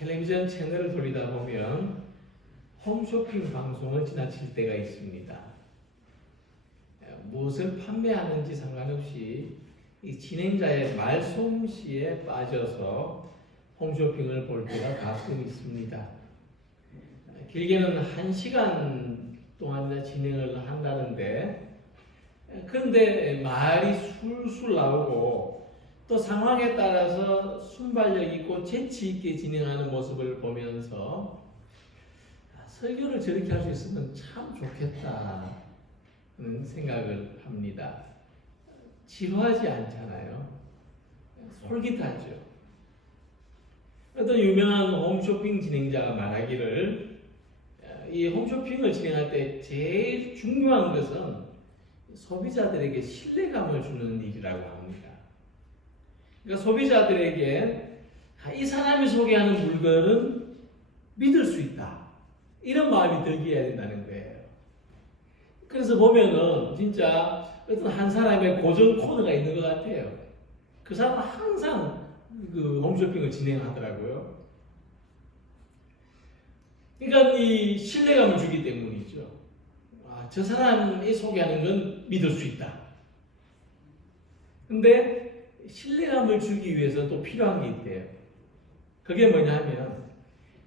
텔레비전 채널을 돌리다 보면 홈쇼핑 방송을 지나칠 때가 있습니다. 무엇을 판매하는지 상관없이 이 진행자의 말솜씨에 빠져서 홈쇼핑을 볼 때가 가끔 있습니다. 길게는 1시간 동안 진행을 한다는데, 그런데 말이 술술 나오고 또 상황에 따라서 순발력 있고 재치 있게 진행하는 모습을 보면서 설교를 저렇게 할 수 있으면 참 좋겠다는 생각을 합니다. 지루하지 않잖아요. 솔깃하죠. 어떤 유명한 홈쇼핑 진행자가 말하기를, 이 홈쇼핑을 진행할 때 제일 중요한 것은 소비자들에게 신뢰감을 주는 일이라고 합니다. 그러니까 소비자들에게 이 사람이 소개하는 물건은 믿을 수 있다, 이런 마음이 들게 해야 된다는 거예요. 그래서 보면은 진짜 어떤 한 사람의 고정 코너가 있는 것 같아요. 그 사람은 항상 그 홈쇼핑을 진행하더라고요. 그러니까 이 신뢰감을 주기 때문이죠. 저 사람이 소개하는 건 믿을 수 있다. 근데 신뢰감을 주기 위해서 또 필요한 게 있대요. 그게 뭐냐면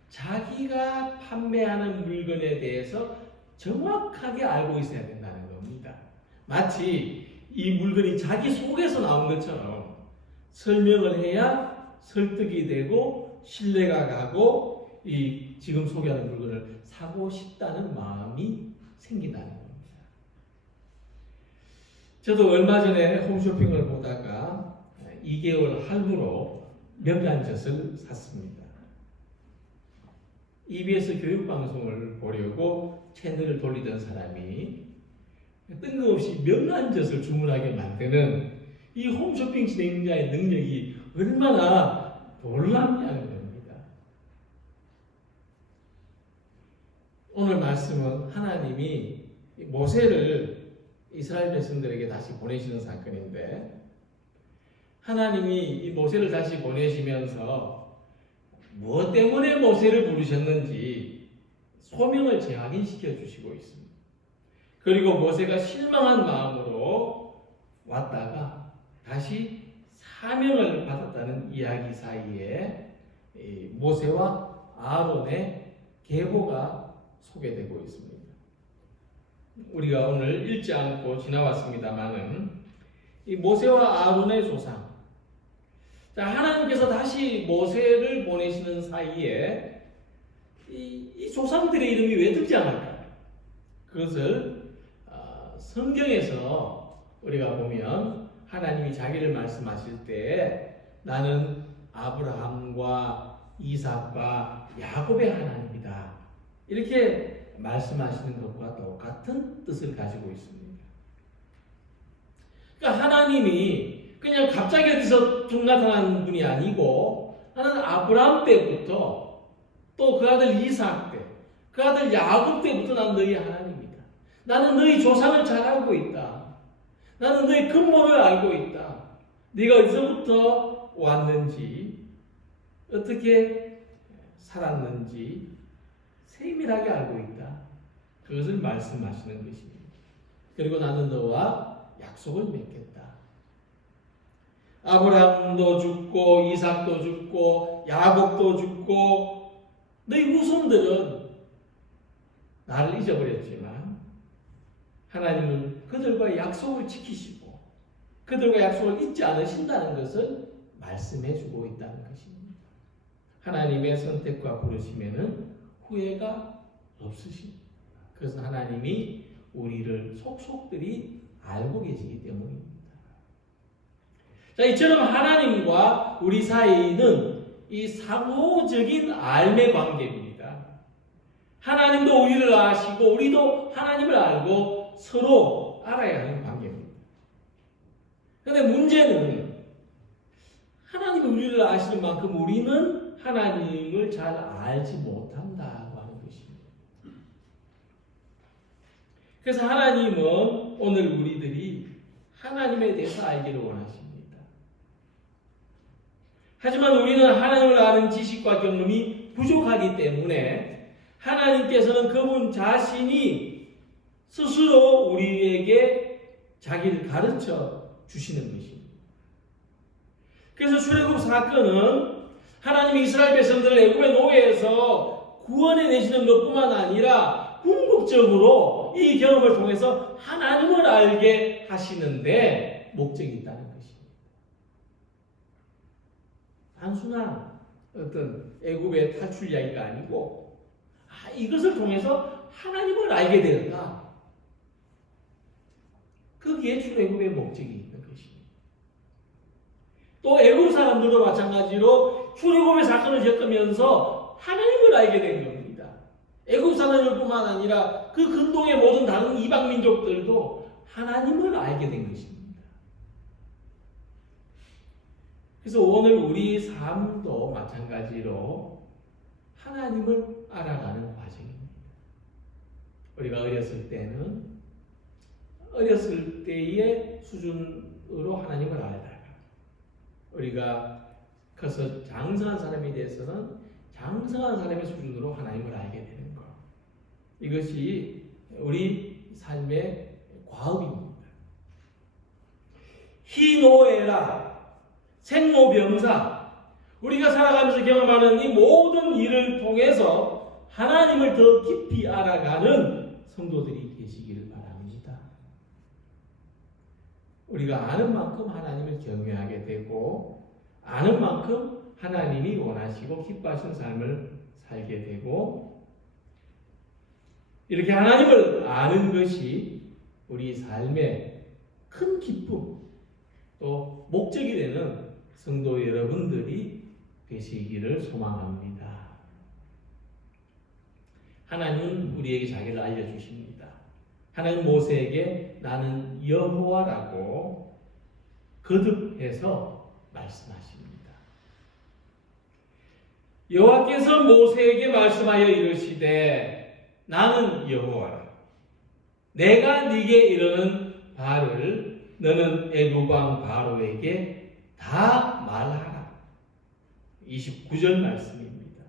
자기가 판매하는 물건에 대해서 정확하게 알고 있어야 된다는 겁니다. 마치 이 물건이 자기 속에서 나온 것처럼 설명을 해야 설득이 되고 신뢰가 가고 이 지금 소개하는 물건을 사고 싶다는 마음이 생긴다는 겁니다. 저도 얼마 전에 홈쇼핑을 보다가 2개월 할부로 명란젓을 샀습니다. EBS 교육방송을 보려고 채널을 돌리던 사람이 뜬금없이 명란젓을 주문하게 만드는 이 홈쇼핑 진행자의 능력이 얼마나 놀랍냐는 겁니다. 오늘 말씀은 하나님이 모세를 이스라엘 백성들에게 다시 보내시는 사건인데, 하나님이 이 모세를 다시 보내시면서 무엇 때문에 모세를 부르셨는지 소명을 재확인시켜 주시고 있습니다. 그리고 모세가 실망한 마음으로 왔다가 다시 사명을 받았다는 이야기 사이에 모세와 아론의 계보가 소개되고 있습니다. 우리가 오늘 읽지 않고 지나왔습니다만은 이 모세와 아론의 조상, 자, 하나님께서 다시 모세를 보내시는 사이에 이 조상들의 이름이 왜 등장할까요? 그것을 성경에서 우리가 보면 하나님이 자기를 말씀하실 때 나는 아브라함과 이삭과 야곱의 하나님이다, 이렇게 말씀하시는 것과 똑같은 뜻을 가지고 있습니다. 그러니까 하나님이 그냥 갑자기 어디서 툭 나타난 분이 아니고, 나는 아브라함 때부터 또 그 아들 이삭 때, 그 아들 야곱 때부터 난 너희 하나님이다. 나는 너희 조상을 잘 알고 있다. 나는 너희 근본을 알고 있다. 네가 어디서부터 왔는지, 어떻게 살았는지 세밀하게 알고 있다. 그것을 말씀하시는 것입니다. 그리고 나는 너와 약속을 맺겠다. 아브라함도 죽고 이삭도 죽고 야곱도 죽고 너희 후손들은 나를 잊어버렸지만 하나님은 그들과 약속을 지키시고 그들과 약속을 잊지 않으신다는 것을 말씀해주고 있다는 것입니다. 하나님의 선택과 부르심에는 후회가 없으십니다. 그것은 하나님이 우리를 속속들이 알고 계시기 때문입니다. 자, 이처럼 하나님과 우리 사이는 이 상호적인 알매 관계입니다. 하나님도 우리를 아시고 우리도 하나님을 알고 서로 알아야 하는 관계입니다. 그런데 문제는 하나님이 우리를 아시는 만큼 우리는 하나님을 잘 알지 못한다고 하는 것입니다. 그래서 하나님은 오늘 우리들이 하나님에 대해서 알기를 원하십니다. 하지만 우리는 하나님을 아는 지식과 경험이 부족하기 때문에 하나님께서는 그분 자신이 스스로 우리에게 자기를 가르쳐 주시는 것입니다. 그래서 출애굽 사건은 하나님이 이스라엘 백성들을 애굽의 노예에서 구원해 내시는 것뿐만 아니라 궁극적으로 이 경험을 통해서 하나님을 알게 하시는데 목적이 있다는 것입니다. 단순한 어떤 애굽의 탈출 이야기가 아니고 이것을 통해서 하나님을 알게 되었다. 거기에 출애굽의 목적이 있는 것입니다. 또 애굽 사람들도 마찬가지로 출애굽의 사건을 겪으면서 하나님을 알게 된 겁니다. 애굽 사람들뿐만 아니라 그 근동의 모든 다른 이방 민족들도 하나님을 알게 된 것입니다. 그래서 오늘 우리 삶도 마찬가지로 하나님을 알아가는 과정입니다. 우리가 어렸을 때의 수준으로 하나님을 알다가 우리가 커서 장성한 사람에 대해서는 장성한 사람의 수준으로 하나님을 알게 되는 것. 이것이 우리 삶의 과업입니다. 희노애락, 생로병사, 우리가 살아가면서 경험하는 이 모든 일을 통해서 하나님을 더 깊이 알아가는 성도들이 계시기를 바랍니다. 우리가 아는 만큼 하나님을 경외하게 되고 아는 만큼 하나님이 원하시고 기뻐하시는 삶을 살게 되고 이렇게 하나님을 아는 것이 우리 삶의 큰 기쁨 또 목적이 되는 성도 여러분들이 되시기를 소망합니다. 하나님은 우리에게 자기를 알려주십니다. 하나님 모세에게 나는 여호와라고 거듭해서 말씀하십니다. 여호와께서 모세에게 말씀하여 이르시되 나는 여호와라. 내가 네게 이르는 바를 너는 애굽 왕 바로에게 다 말하라. 29절 말씀입니다.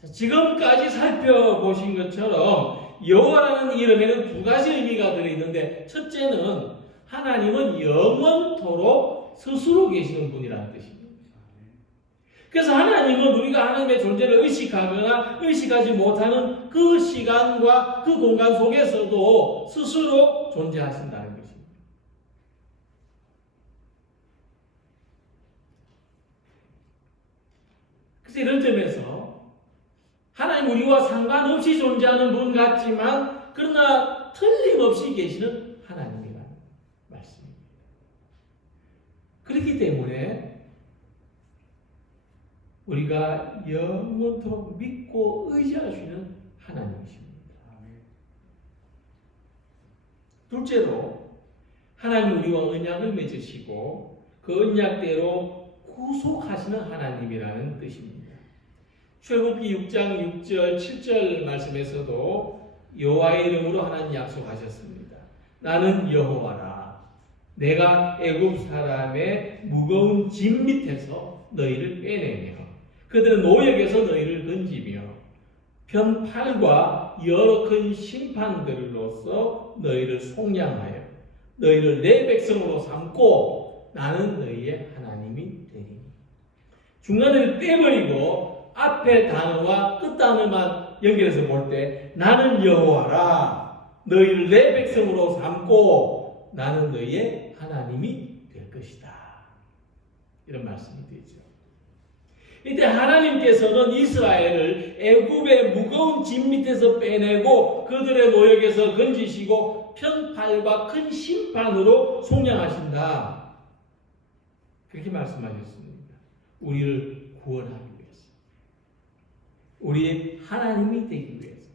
자, 지금까지 살펴보신 것처럼 여호와라는 이름에는 두 가지 의미가 들어있는데 첫째는 하나님은 영원토록 스스로 계시는 분이라는 뜻입니다. 그래서 하나님은 우리가 하나님의 존재를 의식하거나 의식하지 못하는 그 시간과 그 공간 속에서도 스스로 존재하신다는 것입니다. 그래서 이런 점에서 하나님 우리와 상관없이 존재하는 분 같지만 그러나 틀림없이 계시는 하나님이라는 말씀입니다. 그렇기 때문에 우리가 영원토록 믿고 의지할 수 있는 하나님이십니다. 둘째로 하나님 우리와 언약을 맺으시고 그 언약대로 구속하시는 하나님이라는 뜻입니다. 출애굽기 6장 6절 7절 말씀에서도 여호와의 이름으로 하나님 약속하셨습니다. 나는 여호와라. 내가 애굽 사람의 무거운 짐 밑에서 너희를 빼내며 그들은 노역에서 너희를 건지며 편팔과 여러 큰 심판들로서 너희를 속량하여 너희를 내 백성으로 삼고 나는 너희의 하나님이 되리니. 중간을 빼버리고 앞에 단어와 끝 단어만 연결해서 볼 때 나는 여호와라. 너희를 내 백성으로 삼고 나는 너희의 하나님이 될 것이다. 이런 말씀이 되죠. 이때 하나님께서는 이스라엘을 애굽의 무거운 짐 밑에서 빼내고 그들의 노역에서 건지시고 편팔과 큰 심판으로 속량하신다. 그렇게 말씀하셨습니다. 우리를 구원하기 위해서, 우리의 하나님이 되기 위해서,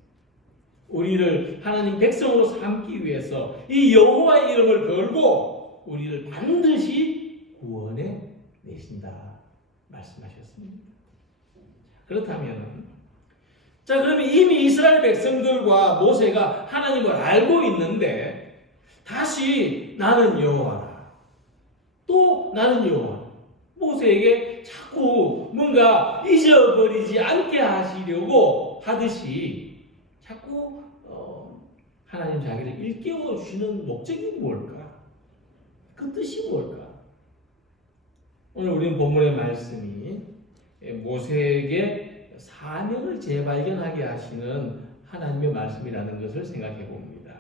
우리를 하나님 백성으로 삼기 위해서 이 여호와의 이름을 걸고 우리를 반드시 구원해 내신다 말씀하셨습니다. 그렇다면 그러면 이미 이스라엘 백성들과 모세가 하나님을 알고 있는데 다시 나는 여호와라. 또 나는 여호와. 모세에게 자꾸 뭔가 잊어버리지 않게 하시려고 하듯이 자꾸 하나님 자기를 일깨워 주시는 목적이 뭘까? 그 뜻이 뭘까? 오늘 우리는 본문의 말씀이 모세에게 사명을 재발견하게 하시는 하나님의 말씀이라는 것을 생각해 봅니다.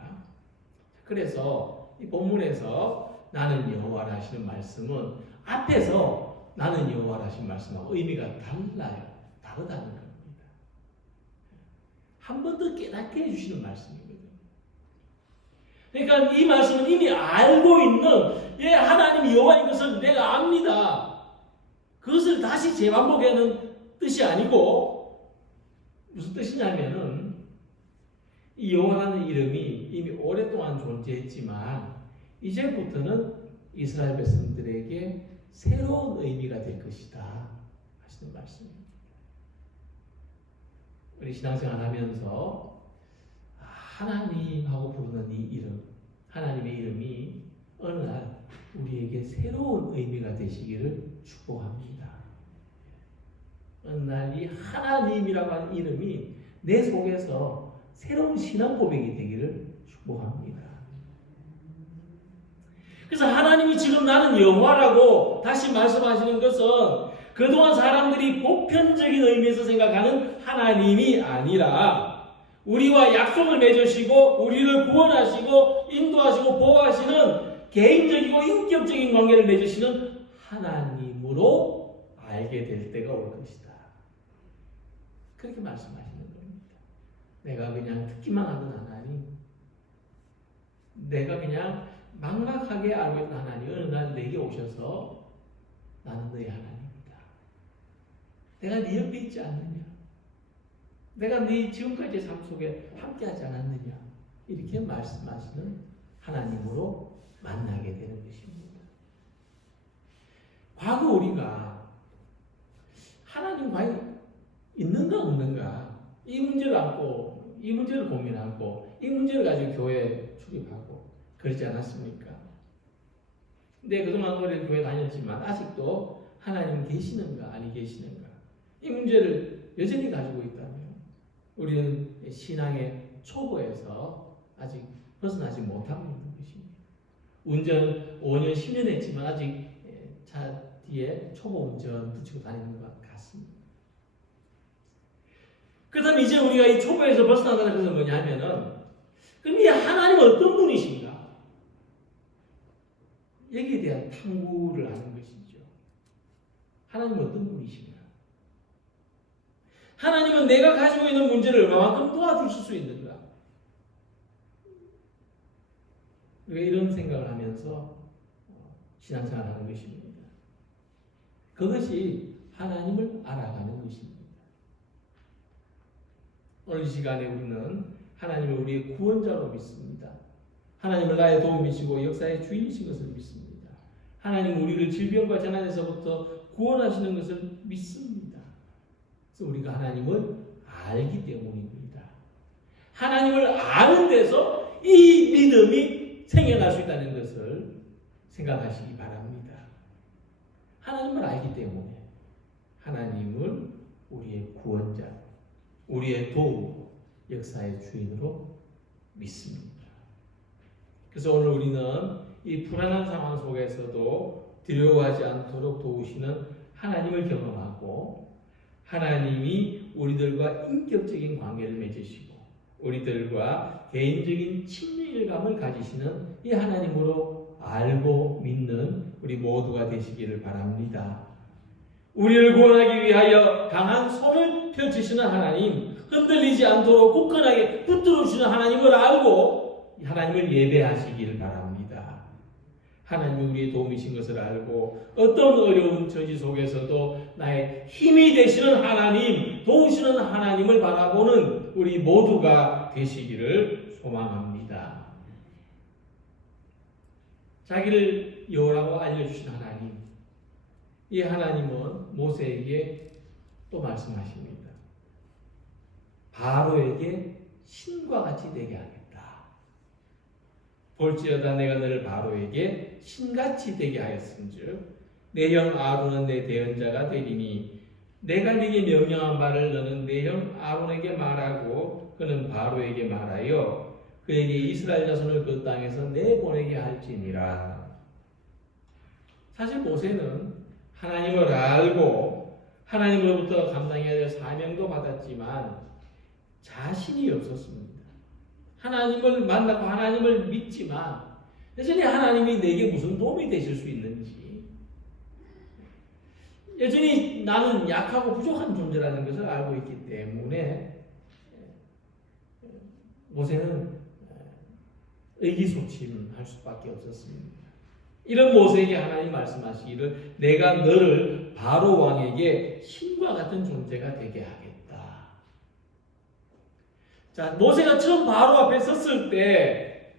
그래서 이 본문에서 나는 여호와라 하시는 말씀은 앞에서 나는 여호와라 하신 말씀하고 의미가 달라요. 다르다는 겁니다. 한 번 더 깨닫게 해주시는 말씀이거든요. 그러니까 이 말씀은 이미 알고 있는 하나님 여호와인 것을 내가 압니다. 그것을 다시 재반복하는 뜻이 아니고 무슨 뜻이냐면은 이 여호와라는 이름이 이미 오랫동안 존재했지만 이제부터는 이스라엘 백성들에게 새로운 의미가 될 것이다 하시는 말씀입니다. 우리 신앙생활 하면서 하나님하고 부르는 이 이름, 하나님의 이름이 어느 날 우리에게 새로운 의미가 되시기를 축복합니다. 어느 날 이 하나님이라고 하는 이름이 내 속에서 새로운 신앙 고백이 되기를 축복합니다. 그래서 하나님이 지금 나는 여호와라고 다시 말씀하시는 것은 그동안 사람들이 보편적인 의미에서 생각하는 하나님이 아니라 우리와 약속을 맺으시고 우리를 구원하시고 인도하시고 보호하시는 개인적이고 인격적인 관계를 맺으시는 하나님으로 알게 될 때가 올 것이다. 그렇게 말씀하시는 겁니다. 내가 그냥 듣기만 하던 하나님, 내가 그냥 막막하게 알고 있던 하나님 어느 날 내게 오셔서 나는 너의 하나님이다. 내가 네 옆에 있지 않느냐? 내가 네 지금까지의 삶 속에 함께하지 않았느냐? 이렇게 말씀하시는 하나님으로 만나게 되는 것입니다. 과거 우리가 하나님 과연 있는가 없는가 이 문제를 안고 이 문제를 고민하고 이 문제를 가지고 교회에 출입하고 그러지 않았습니까? 근데 그동안 오래 교회 다녔지만 아직도 하나님 계시는가 아니 계시는가 이 문제를 여전히 가지고 있다면 우리는 신앙의 초보에서 아직 벗어나지 못하고 있는 것입니다. 운전 5년 10년 했지만 아직 차 뒤에 초보 운전 붙이고 다니는 것 같습니다. 그 다음에 이제 우리가 이 초보에서 벗어나다는 것은 뭐냐면은 그럼 이 하나님은 어떤 분이신가? 여기에 대한 탐구를 하는 것이죠. 하나님은 어떤 분이신가? 하나님은 내가 가지고 있는 문제를 얼마만큼 도와주실 수 있는가? 우리가 이런 생각을 하면서 신앙생활을 하는 것입니다. 그것이 하나님을 알아가는 것입니다. 오늘 이 시간에 우리는 하나님을 우리의 구원자로 믿습니다. 하나님을 나의 도움이시고 역사의 주인이신 것을 믿습니다. 하나님은 우리를 질병과 재난에서부터 구원하시는 것을 믿습니다. 그래서 우리가 하나님을 알기 때문입니다. 하나님을 아는 데서 이 믿음이 생겨날 수 있다는 것을 생각하시기 바랍니다. 하나님을 알기 때문에 하나님을 우리의 구원자, 우리의 도움, 역사의 주인으로 믿습니다. 그래서 오늘 우리는 이 불안한 상황 속에서도 두려워하지 않도록 도우시는 하나님을 경험하고 하나님이 우리들과 인격적인 관계를 맺으시고 우리들과 개인적인 친밀감을 가지시는 이 하나님으로 알고 믿는 우리 모두가 되시기를 바랍니다. 우리를 구원하기 위하여 강한 손을 펼치시는 하나님, 흔들리지 않도록 굳건하게 붙들어 주시는 하나님을 알고 하나님을 예배하시기를 바랍니다. 하나님이 우리의 도움이신 것을 알고 어떤 어려운 처지 속에서도 나의 힘이 되시는 하나님, 도우시는 하나님을 바라보는 우리 모두가 되시기를 소망합니다. 자기를 여호라고 알려주신 하나님, 이 하나님은 모세에게 또 말씀하십니다. 바로에게 신과 같이 되게 하겠다. 볼지어다 내가 너를 바로에게 신같이 되게 하였은즉 내 형 아론은 내 대언자가 되리니 내가 네게 명령한 바를 너는 내 형 아론에게 말하고 그는 바로에게 말하여 그에게 이스라엘 자손을 그 땅에서 내보내게 할지니라. 사실 모세는 하나님을 알고 하나님으로부터 감당해야 될 사명도 받았지만 자신이 없었습니다. 하나님을 만나고 하나님을 믿지만 여전히 하나님이 내게 무슨 도움이 되실 수 있는지, 여전히 나는 약하고 부족한 존재라는 것을 알고 있기 때문에 모세는 의기소침할 수밖에 없었습니다. 이런 모세에게 하나님 말씀하시기를 내가 너를 바로 왕에게 신과 같은 존재가 되게 하겠다. 자, 모세가 처음 바로 앞에 섰을 때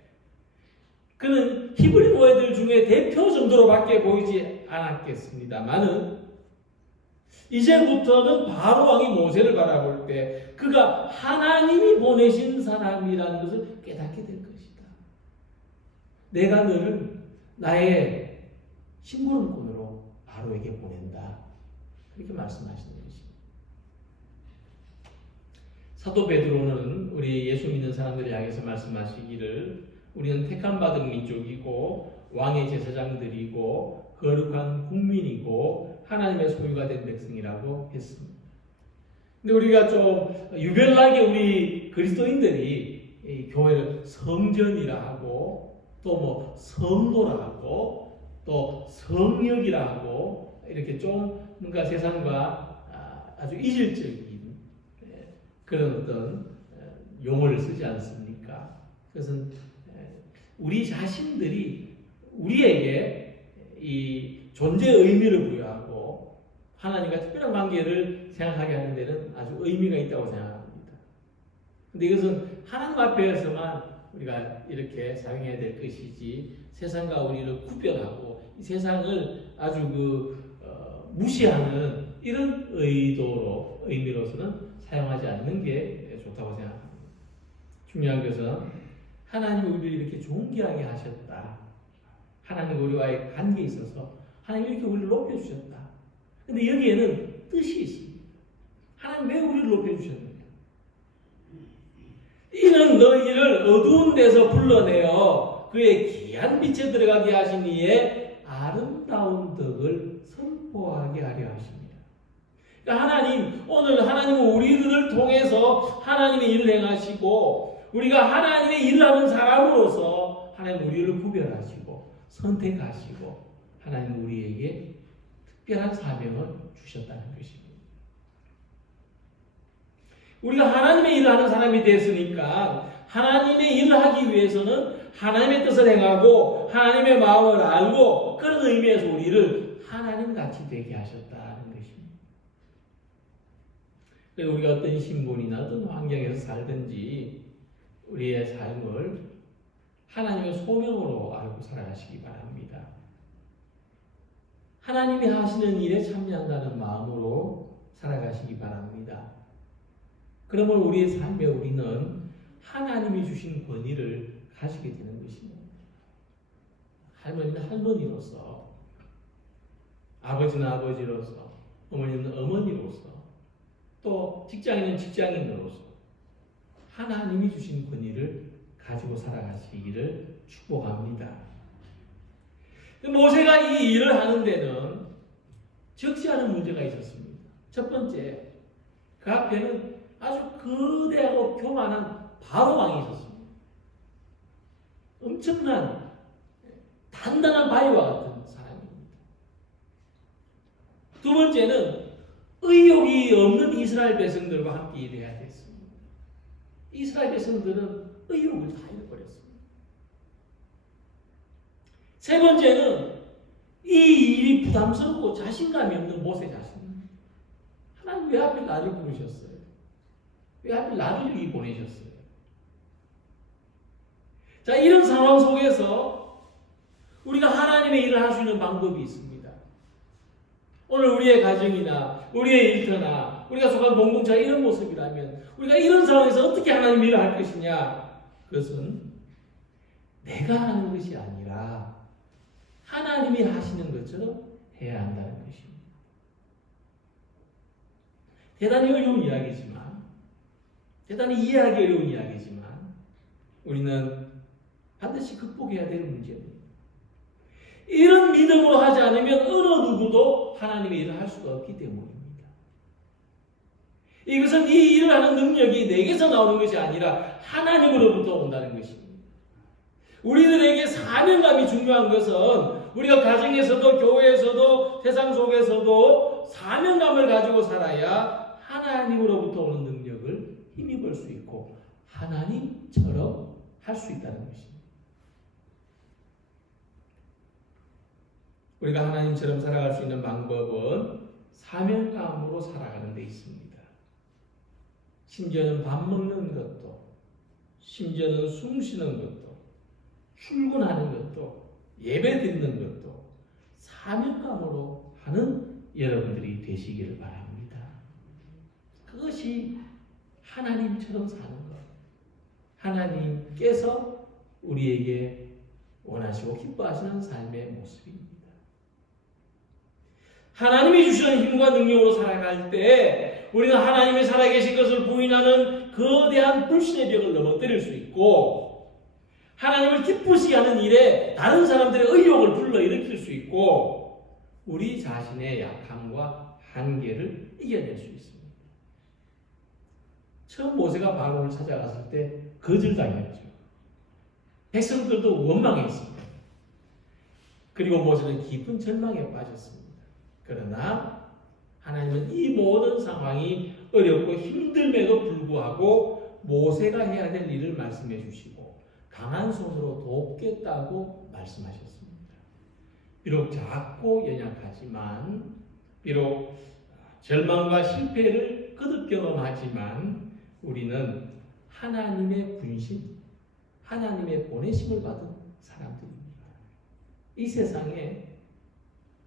그는 히브리 노예들 중에 대표 정도로밖에 보이지 않았겠습니다만은 이제부터는 바로 왕이 모세를 바라볼 때 그가 하나님이 보내신 사람이라는 것을 깨닫게 될 것이다. 내가 너를 나의 심부름꾼으로 바로에게 보낸다. 그렇게 말씀하시는 것입니다. 사도 베드로는 우리 예수 믿는 사람들을 향해서 말씀하시기를 우리는 택함받은 민족이고 왕의 제사장들이고 거룩한 국민이고 하나님의 소유가 된 백성이라고 했습니다. 근데 우리가 좀 유별나게 우리 그리스도인들이 이 교회를 성전이라 하고 또 뭐 성도라 하고 또 성역이라 하고 이렇게 좀 뭔가 세상과 아주 이질적인 그런 어떤 용어를 쓰지 않습니까? 그것은 우리 자신들이 우리에게 이 존재의 의미를 부여하고 하나님과 특별한 관계를 생각하게 하는 데는 아주 의미가 있다고 생각합니다. 근데 이것은 하나님 앞에서만 우리가 이렇게 사용해야 될 것이지 세상과 우리를 구별하고 이 세상을 아주 무시하는 이런 의미로서는 사용하지 않는 게 좋다고 생각합니다. 중요한 것은 하나님이 우리를 이렇게 존귀하게 하셨다. 하나님과 우리와의 관계에 있어서 하나님이 이렇게 우리를 높여주셨다. 근데 여기에는 뜻이 있습니다. 하나님 왜 우리를 높여주셨느냐? 이는 너희를 어두운 데서 불러내어 그의 귀한 빛에 들어가게 하신 이의 아름다운 덕을 선포하게 하려 하십니다. 그러니까 하나님, 오늘 하나님은 우리들을 통해서 하나님의 일을 행하시고 우리가 하나님의 일을 하는 사람으로서 하나님 우리를 구별하시고 선택하시고 하나님 우리에게 특별한 사명을 주셨다는 것입니다. 우리가 하나님의 일을 하는 사람이 됐으니까 하나님의 일을 하기 위해서는 하나님의 뜻을 행하고 하나님의 마음을 알고 그런 의미에서 우리를 하나님같이 되게 하셨다는 것입니다. 그래서 우리가 어떤 신분이나 어떤 환경에서 살든지 우리의 삶을 하나님의 소명으로 알고 살아가시기 바랍니다. 하나님이 하시는 일에 참여한다는 마음으로 살아가시기 바랍니다. 그러면 우리의 삶에 우리는 하나님이 주신 권위를 가지게 되는 것입니다. 할머니는 할머니로서, 아버지는 아버지로서, 어머니는 어머니로서, 또 직장인은 직장인으로서 하나님이 주신 권위를 가지고 살아가시기를 축복합니다. 모세가 이 일을 하는 데는 적지 않은 문제가 있었습니다. 첫 번째, 그 앞에는 아주 거대하고 교만한 바로 왕이 있었습니다. 엄청난 단단한 바위와 같은 사람입니다. 두 번째는 의욕이 없는 이스라엘 백성들과 함께 일해야 됐습니다. 이스라엘 백성들은 의욕을 다 잃어버렸습니다. 세 번째는 이 일이 부담스럽고 자신감이 없는 모세 자신. 하나님 왜 하필 나를 부르셨어요? 왜 하필 나를 여기 보내셨어요? 자, 이런 상황 속에서 우리가 하나님의 일을 할 수 있는 방법이 있습니다. 오늘 우리의 가정이나 우리의 일터나 우리가 속한 공동체가 이런 모습이라면 우리가 이런 상황에서 어떻게 하나님의 일을 할 것이냐? 그것은 내가 하는 것이 아니라 하나님이 하시는 것처럼 해야 한다는 것입니다. 대단히 어려운 이야기지만, 대단히 이해하기 어려운 이야기지만 우리는 반드시 극복해야 될 문제입니다. 이런 믿음으로 하지 않으면 어느 누구도 하나님의 일을 할 수가 없기 때문입니다. 이것은 이 일을 하는 능력이 내게서 나오는 것이 아니라 하나님으로부터 온다는 것입니다. 우리들에게 사명감이 중요한 것은 우리가 가정에서도 교회에서도 세상 속에서도 사명감을 가지고 살아야 하나님으로부터 오는 능력을 힘입을 수 있고 하나님처럼 할 수 있다는 것입니다. 우리가 하나님처럼 살아갈 수 있는 방법은 사명감으로 살아가는 데 있습니다. 심지어는 밥 먹는 것도, 심지어는 숨 쉬는 것도, 출근하는 것도, 예배 드리는 것도 사명감으로 하는 여러분들이 되시기를 바랍니다. 그것이 하나님처럼 사는 것, 하나님께서 우리에게 원하시고 기뻐하시는 삶의 모습입니다. 하나님이 주시는 힘과 능력으로 살아갈 때 우리는 하나님이 살아계신 것을 부인하는 거대한 불신의 벽을 넘어뜨릴 수 있고 하나님을 기쁘시게 하는 일에 다른 사람들의 의욕을 불러일으킬 수 있고 우리 자신의 약함과 한계를 이겨낼 수 있습니다. 처음 모세가 바로를 찾아갔을 때 거절당했죠. 백성들도 원망했습니다. 그리고 모세는 깊은 절망에 빠졌습니다. 그러나 하나님은 이 모든 상황이 어렵고 힘듦에도 불구하고 모세가 해야 될 일을 말씀해 주시고 강한 손으로 돕겠다고 말씀하셨습니다. 비록 작고 연약하지만 비록 절망과 실패를 거듭 경험하지만 우리는 하나님의 분신, 하나님의 보내심을 받은 사람들입니다. 이 세상에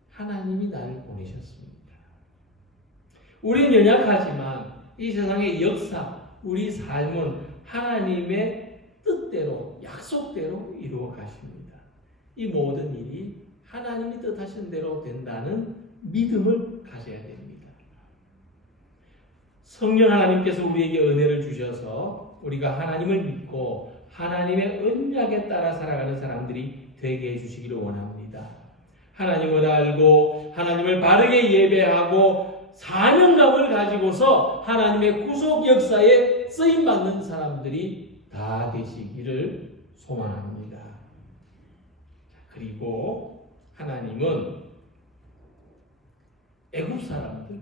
하나님이 나를 보내셨습니다. 우리는 연약하지만 이 세상의 역사, 우리 삶은 하나님의 뜻대로, 약속대로 이루어 가십니다. 이 모든 일이 하나님이 뜻하신 대로 된다는 믿음을 가져야 됩니다. 성령 하나님께서 우리에게 은혜를 주셔서 우리가 하나님을 믿고 하나님의 언약에 따라 살아가는 사람들이 되게 해주시기를 원합니다. 하나님을 알고 하나님을 바르게 예배하고 사명감을 가지고서 하나님의 구속 역사에 쓰임받는 사람들이 다 되시기를 소망합니다. 그리고 하나님은 애굽 사람들,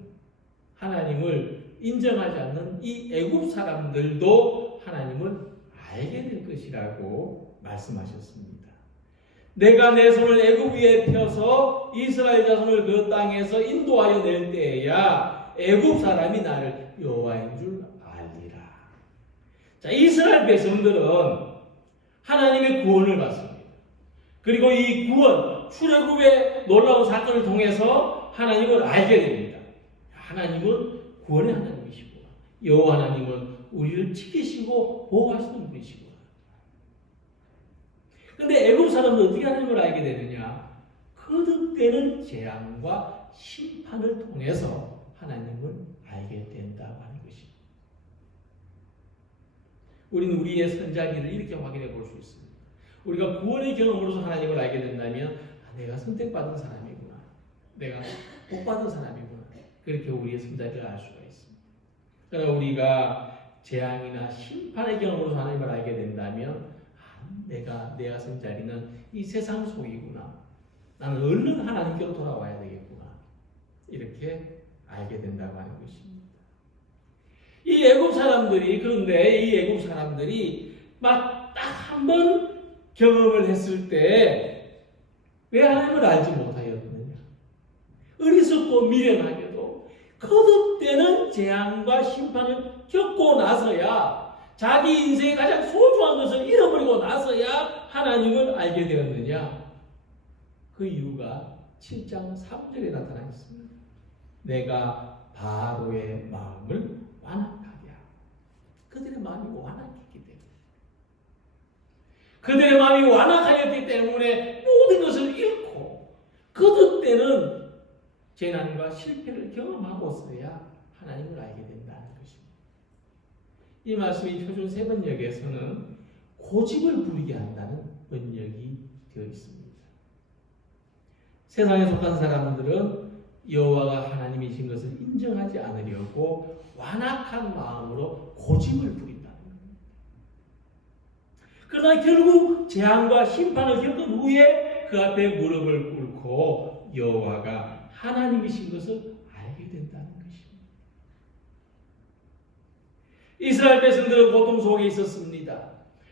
하나님을 인정하지 않는 이 애굽 사람들도 하나님을 알게 될 것이라고 말씀하셨습니다. 내가 내 손을 애굽 위에 펴서 이스라엘 자손을 그 땅에서 인도하여 낼 때에야 애굽 사람이 나를 여호와인 줄 알리라. 자, 이스라엘 백성들은 하나님의 구원을 받습니다. 그리고 이 구원, 출애굽의 놀라운 사건을 통해서 하나님을 알게 됩니다. 하나님은 구원의 하나님이시고 여호와 하나님은 우리를 지키시고 보호하시는 분이시고. 그런데 애굽 사람은 어떻게 하나님을 알게 되느냐? 거듭되는 재앙과 심판을 통해서 하나님을 알게 된다고 하는 것입니다. 우리는 우리의 선자기를 이렇게 확인해 볼 수 있습니다. 우리가 구원의 경험으로서 하나님을 알게 된다면 내가 선택받은 사람이구나. 내가 복받은 사람이구나. 그렇게 우리의 선자기를 알 수가 있습니다. 그러나 우리가 재앙이나 심판의 경험으로 하나님을 알게 된다면 내가 선 자리는 이 세상 속이구나. 나는 얼른 하나님께로 돌아와야 되겠구나. 이렇게 알게 된다고 하는 것입니다. 이 애굽 사람들이 그런데 이 애굽 사람들이 막 딱 한 번 경험을 했을 때 왜 하나님을 알지 못하였느냐? 어리석고 미련하게도 거듭되는 재앙과 심판을 겪고 나서야 자기 인생의 가장 소중한 것을 잃어버리고 나서야 하나님을 알게 되었느냐? 그 이유가 7장 3절에 나타나 있습니다. 내가 바로의 마음을 완악하게 하고 그들의 마음이 완악했기 때문에 그들의 마음이 완악하였기 때문에 모든 것을 잃고 거듭되는 재난과 실패를 경험하고서야 하나님을 알게 된다는 것입니다. 이 말씀이 표준 세 번역에서는 고집을 부리게 한다는 번역이 되어 있습니다. 세상에 속한 사람들은 여호와가 하나님이신 것을 인정하지 않으려고 완악한 마음으로 고집을 부린다는 겁니다. 그러나 결국 재앙과 심판을 겪은 후에 그 앞에 무릎을 꿇고 여호와가 하나님이신 것을 알게 된다는 것입니다. 이스라엘 백성들은 고통 속에 있었습니다.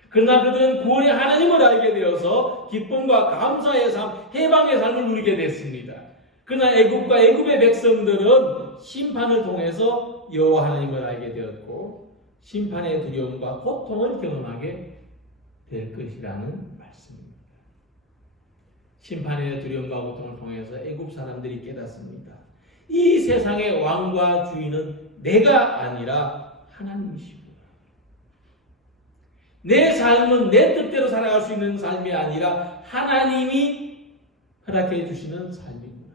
그러나 그들은 구원의 하나님을 알게 되어서 기쁨과 감사의 삶, 해방의 삶을 누리게 됐습니다. 그러나 애굽과 애굽의 백성들은 심판을 통해서 여호와 하나님을 알게 되었고 심판의 두려움과 고통을 경험하게 될 것이라는 말씀입니다. 심판의 두려움과 고통을 통해서 애굽 사람들이 깨닫습니다. 이 세상의 왕과 주인은 내가 아니라 하나님이시구나. 내 삶은 내 뜻대로 살아갈 수 있는 삶이 아니라 하나님이 허락해 주시는 삶이구나.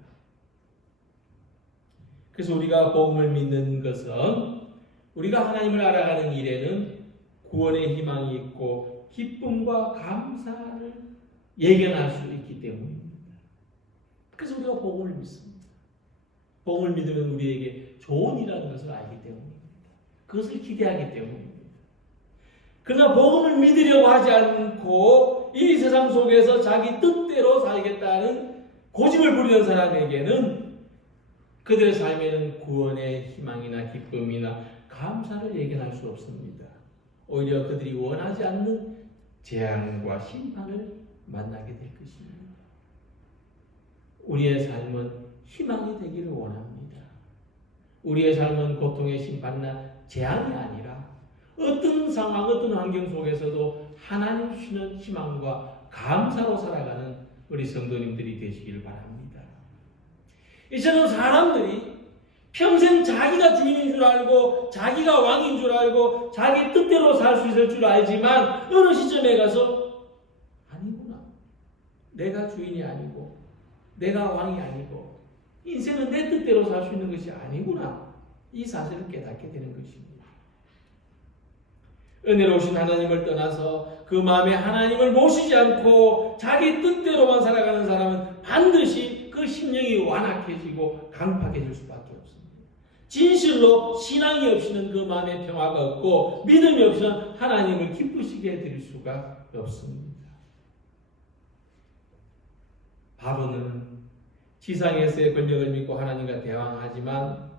그래서 우리가 복음을 믿는 것은 우리가 하나님을 알아가는 일에는 구원의 희망이 있고 기쁨과 감사를 예견할 수 있기 때문입니다. 그래서 우리가 복음을 믿습니다. 복음을 믿으면 우리에게 좋은 일이라는 것을 알기 때문입니다. 그것을 기대하기 때문입니다. 그러나 복음을 믿으려고 하지 않고 이 세상 속에서 자기 뜻대로 살겠다는 고집을 부리는 사람에게는 그들의 삶에는 구원의 희망이나 기쁨이나 감사를 예견할 수 없습니다. 오히려 그들이 원하지 않는 재앙과 심판을 만나게 될 것입니다. 우리의 삶은 희망이 되기를 원합니다. 우리의 삶은 고통의 심판이나 재앙이 아니라 어떤 상황, 어떤 환경 속에서도 하나님 주시는 희망과 감사로 살아가는 우리 성도님들이 되시길 바랍니다. 이제는 사람들이 평생 자기가 주인인 줄 알고 자기가 왕인 줄 알고 자기 뜻대로 살 수 있을 줄 알지만 어느 시점에 가서 아니구나. 내가 주인이 아니고 내가 왕이 아니고 인생은 내 뜻대로 살 수 있는 것이 아니구나. 이 사실을 깨닫게 되는 것입니다. 은혜로우신 하나님을 떠나서 그 마음에 하나님을 모시지 않고 자기 뜻대로만 살아가는 사람은 반드시 그 심령이 완악해지고 강팍해질 수밖에 없습니다. 진실로 신앙이 없이는 그 마음에 평화가 없고 믿음이 없이는 하나님을 기쁘시게 드릴 수가 없습니다. 바로는 지상에서의 권력을 믿고 하나님과 대항하지만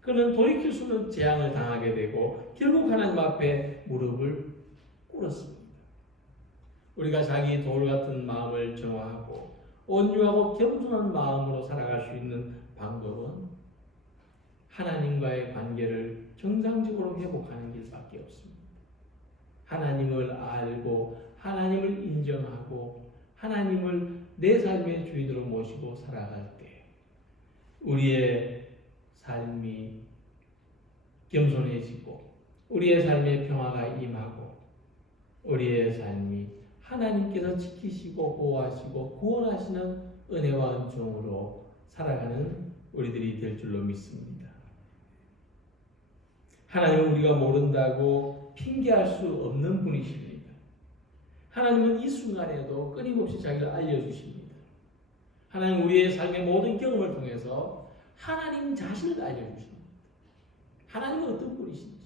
그는 돌이킬 수 없는 재앙을 당하게 되고 결국 하나님 앞에 무릎을 꿇었습니다. 우리가 자기 돌 같은 마음을 정화하고 온유하고 겸손한 마음으로 살아갈 수 있는 방법은 하나님과의 관계를 정상적으로 회복하는 길밖에 없습니다. 하나님을 알고 하나님을 인정하고 하나님을 내 삶의 주인으로 모시고 살아갈 때 우리의 삶이 겸손해지고 우리의 삶에 평화가 임하고 우리의 삶이 하나님께서 지키시고 보호하시고 구원하시는 은혜와 은총으로 살아가는 우리들이 될 줄로 믿습니다. 하나님은 우리가 모른다고 핑계할 수 없는 분이십니다. 하나님은 이 순간에도 끊임없이 자기를 알려주십니다. 하나님 우리의 삶의 모든 경험을 통해서 하나님 자신을 알려주십니다. 하나님은 어떤 분이신지,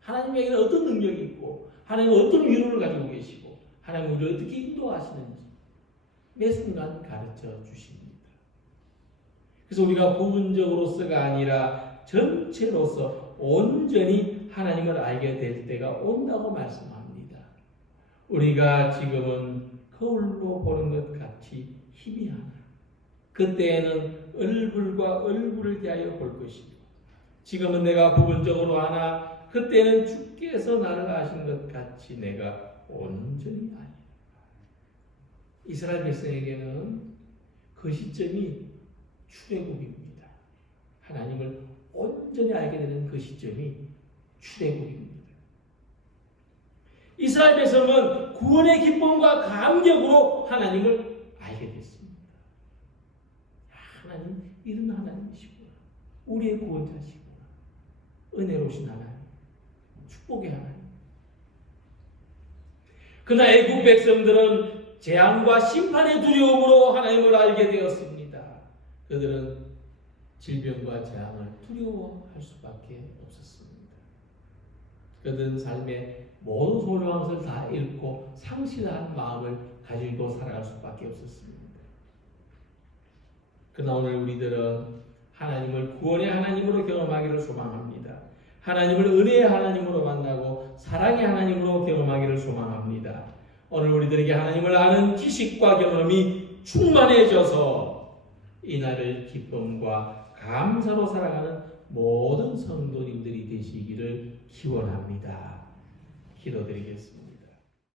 하나님에게는 어떤 능력이 있고, 하나님은 어떤 위로를 가지고 계시고, 하나님은 우리를 어떻게 인도하시는지 매 순간 가르쳐 주십니다. 그래서 우리가 부분적으로서가 아니라 전체로서 온전히 하나님을 알게 될 때가 온다고 말씀합니다. 우리가 지금은 거울로 보는 것 같이 희미하나 그때에는 얼굴과 얼굴을 대하여 볼 것이고 지금은 내가 부분적으로 아나 그때는 주께서 나를 아신 것 같이 내가 온전히 아니라. 이스라엘 백성에게는 그 시점이 출애굽입니다. 하나님을 온전히 알게 되는 그 시점이 출애굽입니다. 이스라엘 백성은 구원의 기쁨과 감격으로 하나님을 알게 됐습니다. 하나님 이런 하나님이시구나. 우리의 구원자시구나. 은혜로우신 하나님. 축복의 하나님. 그러나 애국 백성들은 재앙과 심판의 두려움으로 하나님을 알게 되었습니다. 그들은 질병과 재앙을 두려워할 수밖에 없었습니다. 그들은 삶의 모든 소중한 것을 다 잃고 상실한 마음을 가지고 살아갈 수밖에 없었습니다. 그러나 오늘 우리들은 하나님을 구원의 하나님으로 경험하기를 소망합니다. 하나님을 은혜의 하나님으로 만나고 사랑의 하나님으로 경험하기를 소망합니다. 오늘 우리들에게 하나님을 아는 지식과 경험이 충만해져서 이날을 기쁨과 감사로 살아가는 모든 성도님들이 되시기를 기원합니다. 기도드리겠습니다.